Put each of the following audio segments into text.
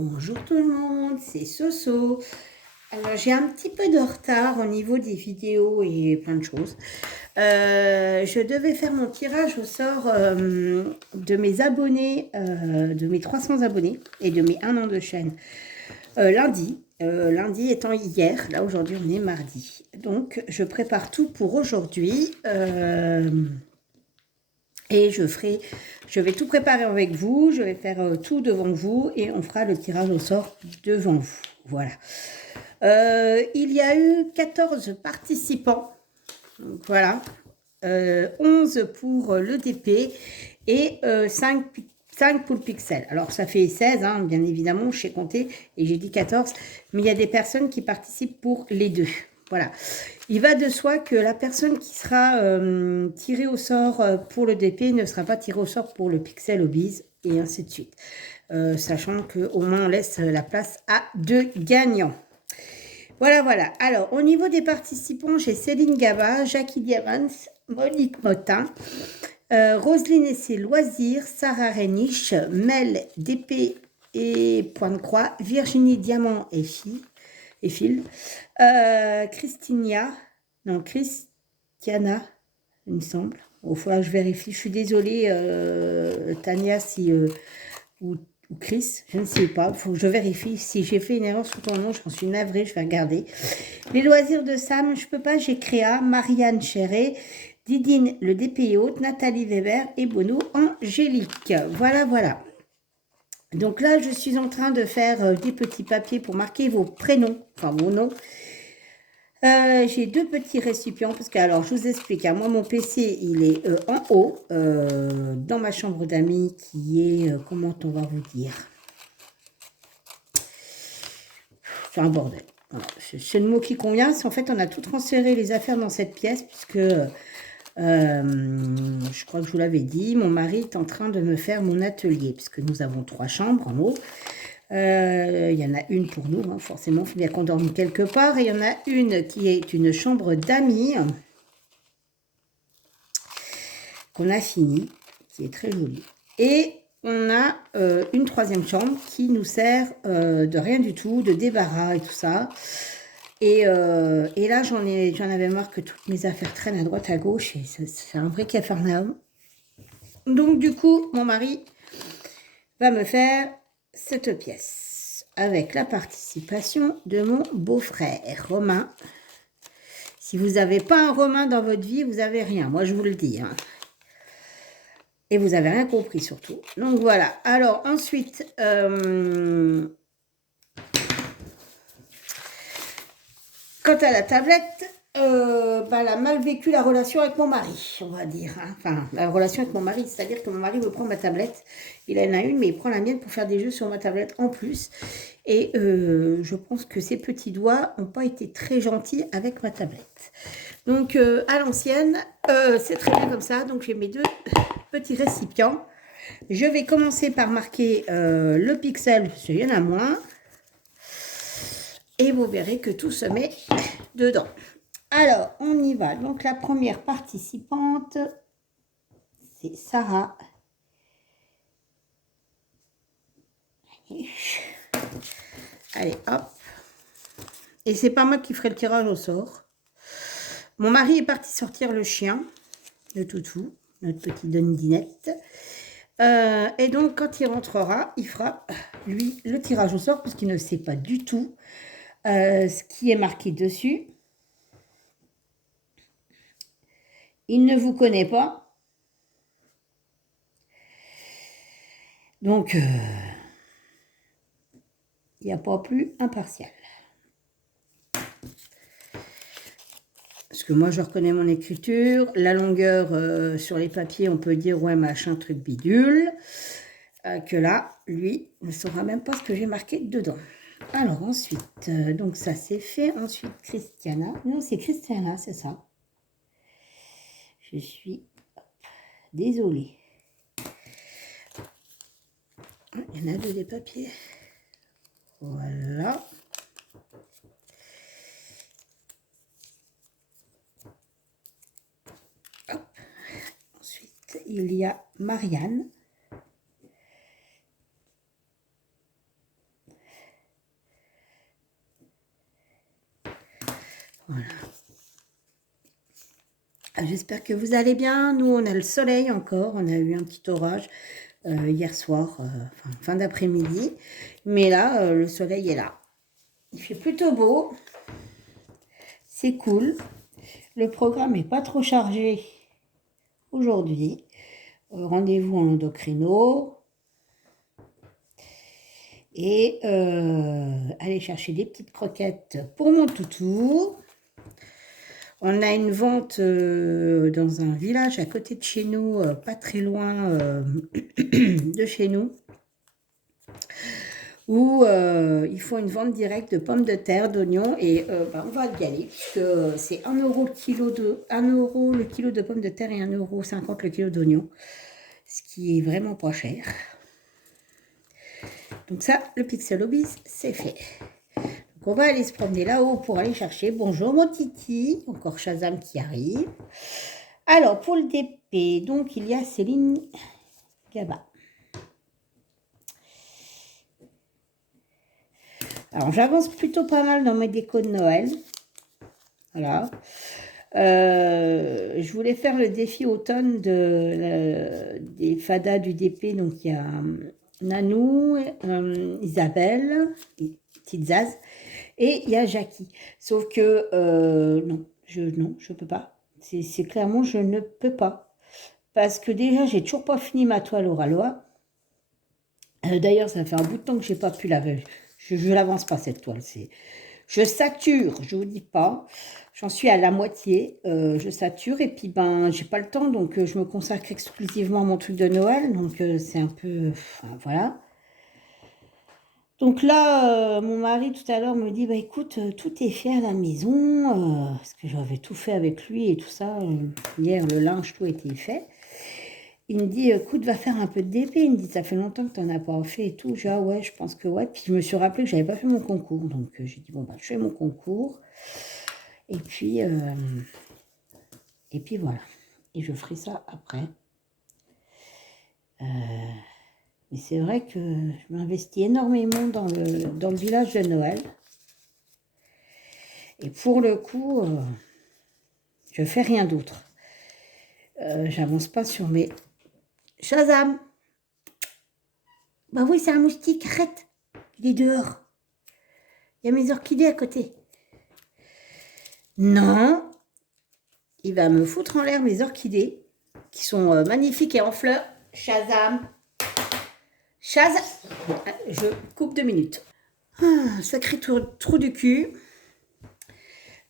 Bonjour tout le monde, c'est Soso. Alors j'ai un petit peu de retard au niveau des vidéos et plein de choses. Je devais faire mon tirage au sort de mes abonnés, de mes 300 abonnés et de mes 1 an de chaîne lundi. Lundi étant hier, là aujourd'hui on est mardi. Donc je prépare tout pour aujourd'hui. Et je vais tout préparer avec vous, je vais faire tout devant vous et on fera le tirage au sort devant vous. Voilà. Il y a eu 14 participants. Donc voilà. 11 pour le DP et 5 pour le pixel. Alors ça fait 16, hein, bien évidemment, je sais compter et j'ai dit 14, mais il y a des personnes qui participent pour les deux. Voilà. Il va de soi que la personne qui sera tirée au sort pour le DP ne sera pas tirée au sort pour le pixel obese et ainsi de suite. Sachant qu'au moins on laisse la place à 2 gagnants. Voilà, voilà. Alors, au niveau des participants, j'ai Céline Gaba, Jackie Diamans, Monique Motin, Roselyne et ses loisirs, Sarah Reniche, Mel d'épée et point de croix, Virginie Diamant et Phil, Christiana, il me semble. Il faudra que je vérifie. Je suis désolée, Tania, si ou Chris, je ne sais pas. Il faut que je vérifie. Si j'ai fait une erreur sur ton nom, j'en suis navrée, je vais regarder. Les loisirs de Sam, je peux pas, j'ai Créa, Marianne Chéré, Didine le DPO, Nathalie Weber et Bono Angélique. Voilà, voilà. Donc là, je suis en train de faire des petits papiers pour marquer vos prénoms, enfin vos noms. J'ai 2 petits récipients parce que, alors je vous explique, hein, moi mon PC il est en haut dans ma chambre d'amis qui est, comment on va vous dire, c'est un bordel. Voilà, c'est le mot qui convient. En fait, on a tout transféré les affaires dans cette pièce puisque je crois que je vous l'avais dit, mon mari est en train de me faire mon atelier puisque nous avons 3 chambres en haut. Il y en a une pour nous, hein, forcément, il faut bien qu'on dorme quelque part. Et il y en a une qui est une chambre d'amis qu'on a fini, qui est très jolie. Et on a une 3e chambre qui nous sert de rien du tout, de débarras et tout ça. Et là, j'en avais marre que toutes mes affaires traînent à droite, à gauche. Et c'est un vrai capharnaüm. Donc, du coup, mon mari va me faire cette pièce avec la participation de mon beau-frère Romain. Si vous n'avez pas un Romain dans votre vie, vous n'avez rien. Moi, je vous le dis. Hein. Et vous n'avez rien compris surtout. Donc, voilà. Alors, ensuite, quant à la tablette, elle a mal vécu la relation avec mon mari, on va dire. Hein. Enfin, la relation avec mon mari, c'est-à-dire que mon mari me prend ma tablette. Il en a une, mais il prend la mienne pour faire des jeux sur ma tablette en plus. Et je pense que ses petits doigts n'ont pas été très gentils avec ma tablette. Donc, à l'ancienne, c'est très bien comme ça. Donc, j'ai mes 2 petits récipients. Je vais commencer par marquer le pixel, parce qu'il y en a moins. Et vous verrez que tout se met dedans. Alors, on y va. Donc, la première participante, c'est Sarah. Allez, hop. Et c'est pas moi qui ferai le tirage au sort. Mon mari est parti sortir le chien, le toutou, notre petite Dondinette. Et donc, quand il rentrera, il fera, lui, le tirage au sort, puisqu'il ne sait pas du tout ce qui est marqué dessus. Il ne vous connaît pas. Donc, il n'y a pas plus impartial. Parce que moi, je reconnais mon écriture. La longueur sur les papiers, on peut dire, ouais, machin, truc bidule. Que là, lui, ne saura même pas ce que j'ai marqué dedans. Alors, ensuite, donc ça, c'est fait. Ensuite, Christiana. Non, c'est Christiana, c'est ça. Je suis désolée. Il y en a 2 des papiers. Voilà. Hop. Ensuite, il y a Marianne. Voilà. J'espère que vous allez bien. Nous, on a le soleil encore. On a eu un petit orage hier soir, fin d'après-midi. Mais là, le soleil est là. Il fait plutôt beau. C'est cool. Le programme n'est pas trop chargé aujourd'hui. Rendez-vous en endocrino. Et aller chercher des petites croquettes pour mon toutou. On a une vente dans un village à côté de chez nous, pas très loin de chez nous, où ils font une vente directe de pommes de terre, d'oignons, et on va y aller, puisque c'est 1 euro le kilo de pommes de terre et 1,50 € le kilo d'oignons, ce qui est vraiment pas cher. Donc ça, le Pixel Hobbies, c'est fait. Donc on va aller se promener là-haut pour aller chercher. Bonjour mon Titi, encore Shazam qui arrive. Alors pour le DP, donc il y a Céline Gaba. Alors j'avance plutôt pas mal dans mes décos de Noël. Voilà. Je voulais faire le défi automne des fadas du DP. Donc il y a Nanou, Isabelle, Tizaz, et il y a Jackie. Sauf que non, je peux pas. C'est clairement, je ne peux pas. Parce que déjà, j'ai toujours pas fini ma toile au Ralois. D'ailleurs, ça fait un bout de temps que j'ai pas pu la... Je l'avance pas cette toile. Je sature, je vous dis pas. J'en suis à la moitié. Je sature et puis j'ai pas le temps, donc je me consacre exclusivement à mon truc de Noël. Donc c'est un peu... voilà. Donc là, mon mari tout à l'heure me dit, écoute, tout est fait à la maison, parce que j'avais tout fait avec lui et tout ça. Hier, le linge, tout était fait. Il me dit, écoute, va faire un peu de DP. Il me dit, ça fait longtemps que tu n'en as pas fait et tout. J'ai dit, ah ouais, je pense que ouais. Puis je me suis rappelé que je n'avais pas fait mon concours. Donc j'ai dit, bon, je fais mon concours. Et puis voilà. Et je ferai ça après. Mais c'est vrai que je m'investis énormément dans le village de Noël. Et pour le coup, je fais rien d'autre. J'avance pas sur mes... Shazam! Bah oui, c'est un moustique, arrête! Il est dehors. Il y a mes orchidées à côté. Non! Il va me foutre en l'air mes orchidées, qui sont magnifiques et en fleurs. Shazam! Shazam! Je coupe 2 minutes. Sacré trou du cul.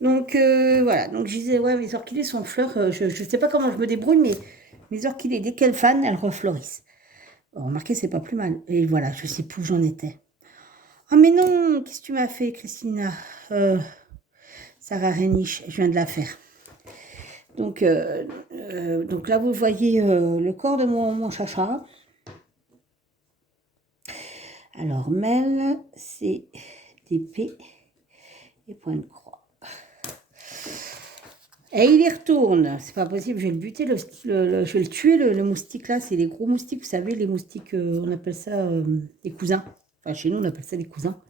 Donc voilà, donc je disais, ouais, mes orchidées sont en fleurs. Je ne sais pas comment je me débrouille, mais mes orchidées, dès qu'elles fanent, elles refleurissent. Remarquez, c'est pas plus mal. Et voilà, je sais plus où j'en étais. Oh mais non, qu'est-ce que tu m'as fait, Christina? Sarah Réniche, je viens de la faire. Donc là, vous voyez le corps de mon chacha. Alors, Mel, c'est d'épée et point de croix. Et il y retourne. C'est pas possible, je vais le buter, je vais le tuer, le moustique là. C'est les gros moustiques, vous savez, les moustiques, on appelle ça des cousins. Enfin, chez nous, on appelle ça des cousins.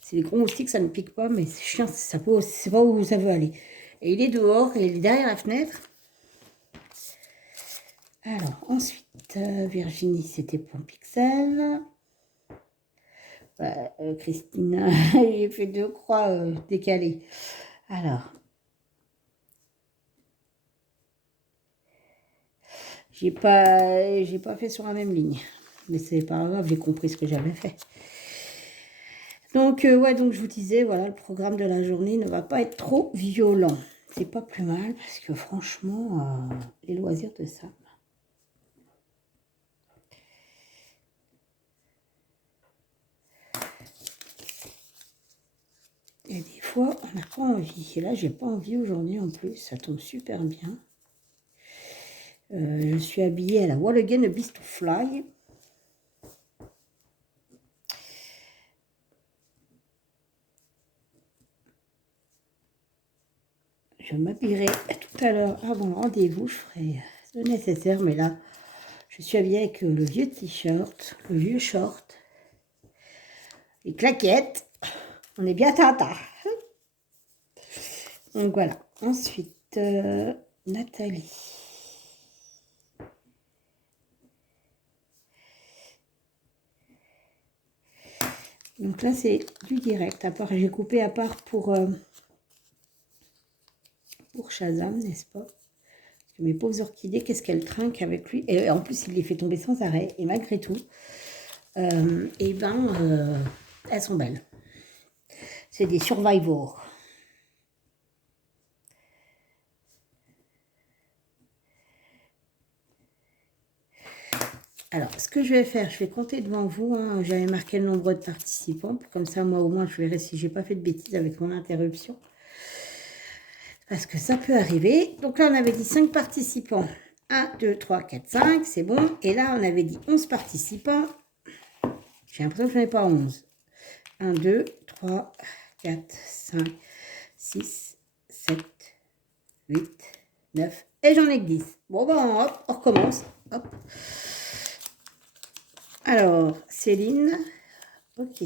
C'est les gros moustiques, ça ne pique pas, mais c'est chiant, c'est pas où ça veut aller. Et il est dehors, et il est derrière la fenêtre. Alors, ensuite, Virginie, c'était pour Pixel. Christina, j'ai fait 2 croix décalées. Alors, j'ai pas fait sur la même ligne. Mais c'est pas grave, j'ai compris ce que j'avais fait. Donc, ouais, donc je vous disais, voilà, le programme de la journée ne va pas être trop violent. C'est pas plus mal, parce que franchement, les loisirs de Sam. Et des fois, on n'a pas envie. Et là, j'ai pas envie aujourd'hui en plus. Ça tombe super bien. Je suis habillée à la Wall Again, a Beast to Fly. Je m'habillerai tout à l'heure avant le rendez-vous. Je ferai le nécessaire. Mais là, je suis habillée avec le vieux t-shirt, le vieux short, les claquettes. On est bien tata. Donc voilà. Ensuite, Nathalie. Donc là, c'est du direct. À part, j'ai coupé à part pour Shazam, n'est-ce pas? Parce que mes pauvres orchidées, qu'est-ce qu'elles trinquent avec lui. Et en plus, il les fait tomber sans arrêt. Et malgré tout, et ben, elles sont belles. C'est des survivors. Alors, ce que je vais faire, je vais compter devant vous. Hein. J'avais marqué le nombre de participants. Comme ça, moi, au moins, je verrai si j'ai pas fait de bêtises avec mon interruption. Parce que ça peut arriver. Donc là, on avait dit 5 participants. 1, 2, 3, 4, 5, c'est bon. Et là, on avait dit 11 participants. J'ai l'impression que je n'en ai pas 11. 1, 2, 3, 4, 5, 6, 7, 8, 9. Et j'en ai que 10. Bon, ben, hop, on recommence. Hop. Alors, Céline. Ok.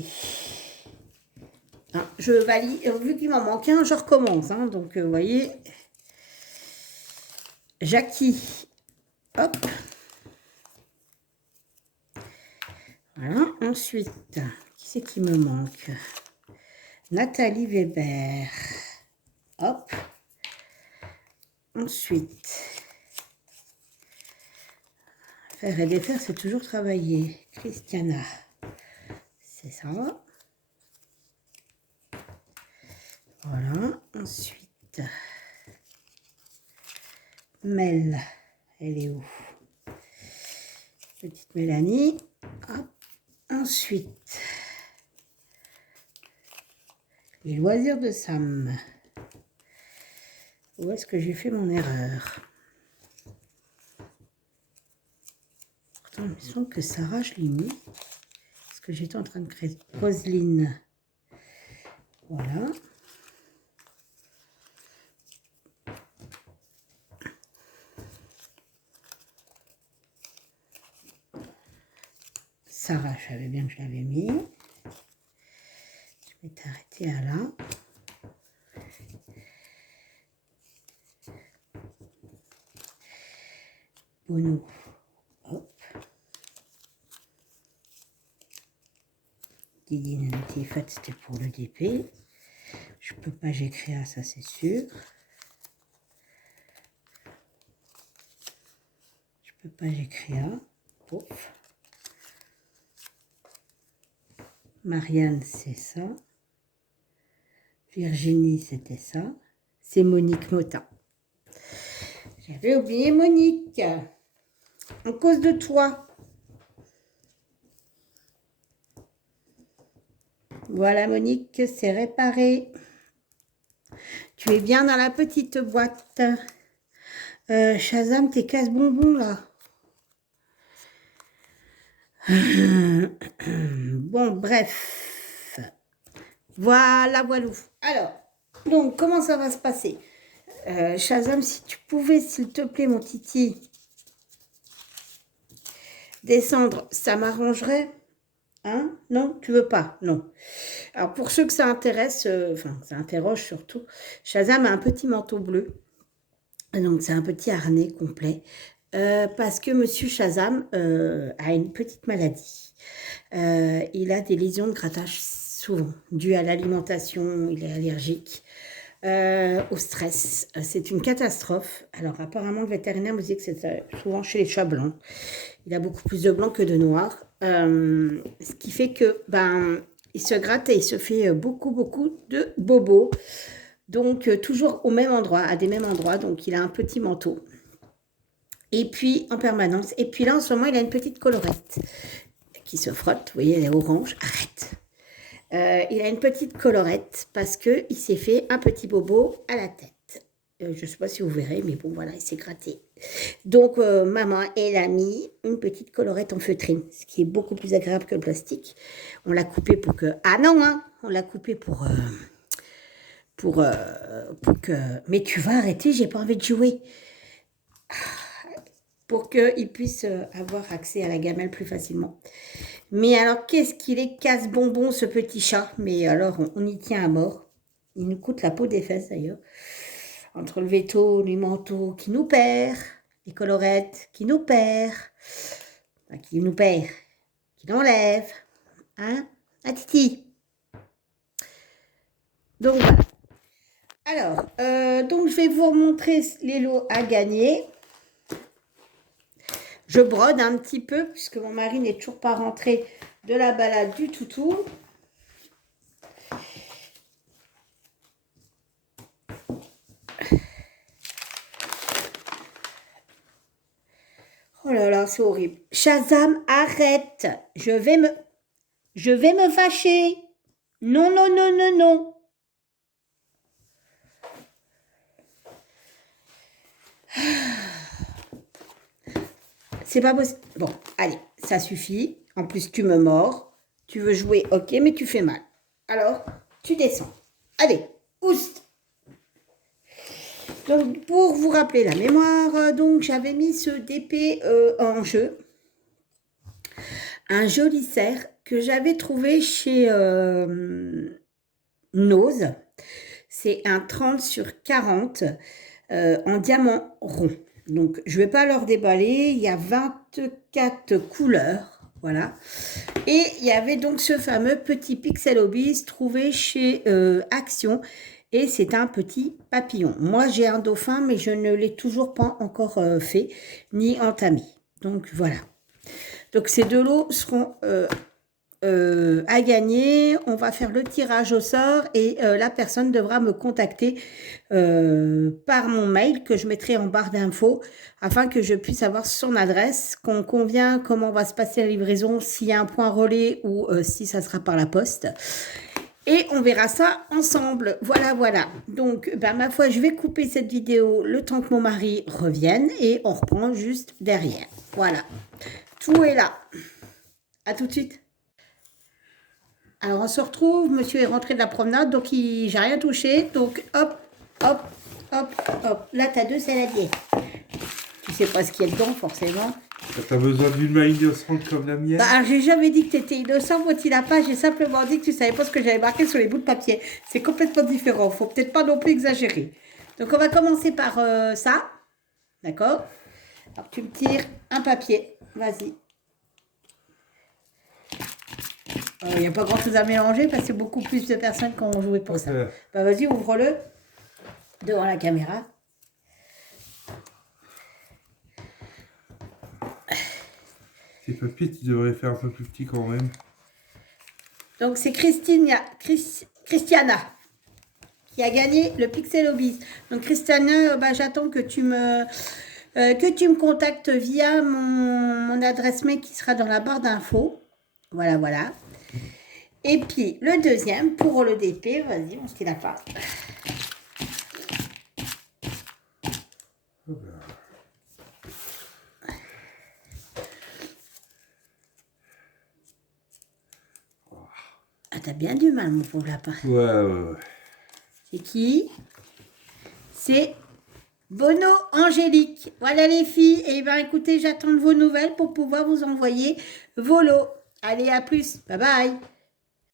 Ah, je valide. Vu qu'il m'en manque un, je recommence. Hein, donc, vous voyez. Jackie. Hop. Voilà. Ensuite, qui c'est qui me manque? Nathalie Weber. Hop. Ensuite, faire et défaire, c'est toujours travailler. Christiana. C'est ça. Voilà. Ensuite, Mel. Elle est où? Petite Mélanie. Hop. Ensuite, les loisirs de Sam. Où est-ce que j'ai fait mon erreur? Pourtant, il me semble que Sarah, je l'ai mis. Parce que j'étais en train de créer Roselyne. Voilà. Sarah, je savais bien que je l'avais mis. Je vais t'arrêter à là. Bono. Hop. Didi Nanati Fat, c'était pour le DP. Je peux pas, j'écris à ça, c'est sûr. Je peux pas, j'écris à. Ouf. Marianne, c'est ça. Virginie, c'était ça. C'est Monique Motin. J'avais oublié Monique. En cause de toi. Voilà Monique, c'est réparé. Tu es bien dans la petite boîte. Shazam, tes casse-bonbons là. Bon, bref. Voilà, voilà. Alors, donc, comment ça va se passer? Shazam, si tu pouvais, s'il te plaît, mon titi, descendre, ça m'arrangerait. Hein? Non, tu veux pas? Non. Alors, pour ceux que ça intéresse, enfin, ça interroge surtout, Shazam a un petit manteau bleu. Donc, c'est un petit harnais complet. Parce que Monsieur Shazam a une petite maladie. Il a des lésions de grattage souvent, dues à l'alimentation, il est allergique, au stress. C'est une catastrophe. Alors apparemment, le vétérinaire me dit que c'est souvent chez les chats blancs. Il a beaucoup plus de blanc que de noir. Ce qui fait que, il se gratte et il se fait beaucoup de bobos. Donc, toujours au même endroit, à des mêmes endroits. Donc, il a un petit manteau. Et puis, en permanence. Et puis là, en ce moment, il a une petite collerette qui se frotte. Vous voyez, elle est orange. Arrête. Il a une petite collerette parce qu'il s'est fait un petit bobo à la tête. Je ne sais pas si vous verrez, mais bon, voilà, il s'est gratté. Donc, maman, elle a mis une petite collerette en feutrine, ce qui est beaucoup plus agréable que le plastique. On l'a coupé pour que... Ah non, hein, on l'a coupé pour que... Mais tu vas arrêter, j'ai pas envie de jouer. Pour qu'il puisse avoir accès à la gamelle plus facilement. Mais alors, qu'est-ce qu'il est casse-bonbon, ce petit chat. Mais alors, on y tient à mort. Il nous coûte la peau des fesses d'ailleurs. Entre le veto, les manteaux qui nous perd, les colorettes qui nous perd, enfin, qui nous enlève. Hein, ah, Titi. Donc voilà. Alors, donc je vais vous montrer les lots à gagner. Je brode un petit peu puisque mon mari n'est toujours pas rentré de la balade du toutou. Oh là là, c'est horrible. Shazam, arrête. Je vais me fâcher. Non, non, non, non, non. C'est pas possible. Bon, allez, ça suffit. En plus, tu me mords. Tu veux jouer, ok, mais tu fais mal. Alors, tu descends. Allez, oust. Donc, pour vous rappeler la mémoire, donc j'avais mis ce DP en jeu. Un joli cerf que j'avais trouvé chez Nose. C'est un 30 sur 40 en diamant rond. Donc, je ne vais pas leur déballer. Il y a 24 couleurs. Voilà. Et il y avait donc ce fameux petit Pixel Obis trouvé chez Action. Et c'est un petit papillon. Moi, j'ai un dauphin, mais je ne l'ai toujours pas encore fait, ni entamé. Donc, voilà. Donc, ces deux lots seront à gagner. On va faire le tirage au sort et la personne devra me contacter par mon mail que je mettrai en barre d'infos afin que je puisse avoir son adresse, qu'on convient comment va se passer la livraison, s'il y a un point relais ou si ça sera par la poste. Et on verra ça ensemble. Voilà, voilà. Donc, ma foi, je vais couper cette vidéo le temps que mon mari revienne et on reprend juste derrière. Voilà. Tout est là. À tout de suite. Alors, on se retrouve. Monsieur est rentré de la promenade, donc j'ai rien touché. Donc, hop, hop, hop, hop. Là, tu as 2 saladiers. Tu sais pas ce qu'il y a dedans, forcément. T'as besoin d'une main innocente comme la mienne? Bah, j'ai jamais dit que tu étais innocent, Mathilda pas. J'ai simplement dit que tu savais pas ce que j'avais marqué sur les bouts de papier. C'est complètement différent. Faut peut-être pas non plus exagérer. Donc, on va commencer par ça. D'accord? Alors, tu me tires un papier. Vas-y. Il n'y a pas grand-chose à mélanger parce que beaucoup plus de personnes qui ont joué pour ça. Bah, vas-y, ouvre-le devant la caméra. Tes papiers, tu devrais faire un peu plus petit quand même. Donc, c'est Christiana qui a gagné le Pixel Obis. Donc, Christiana, j'attends que tu me contactes via mon adresse mail qui sera dans la barre d'infos. Voilà, voilà. Et puis, le deuxième, pour le DP, vas-y, on se tire la part. Ah, t'as bien du mal, mon pauvre lapin. Ouais. C'est qui? C'est Bono Angélique. Voilà les filles. Et bien, écoutez, j'attends de vos nouvelles pour pouvoir vous envoyer vos lots. Allez, à plus. Bye bye.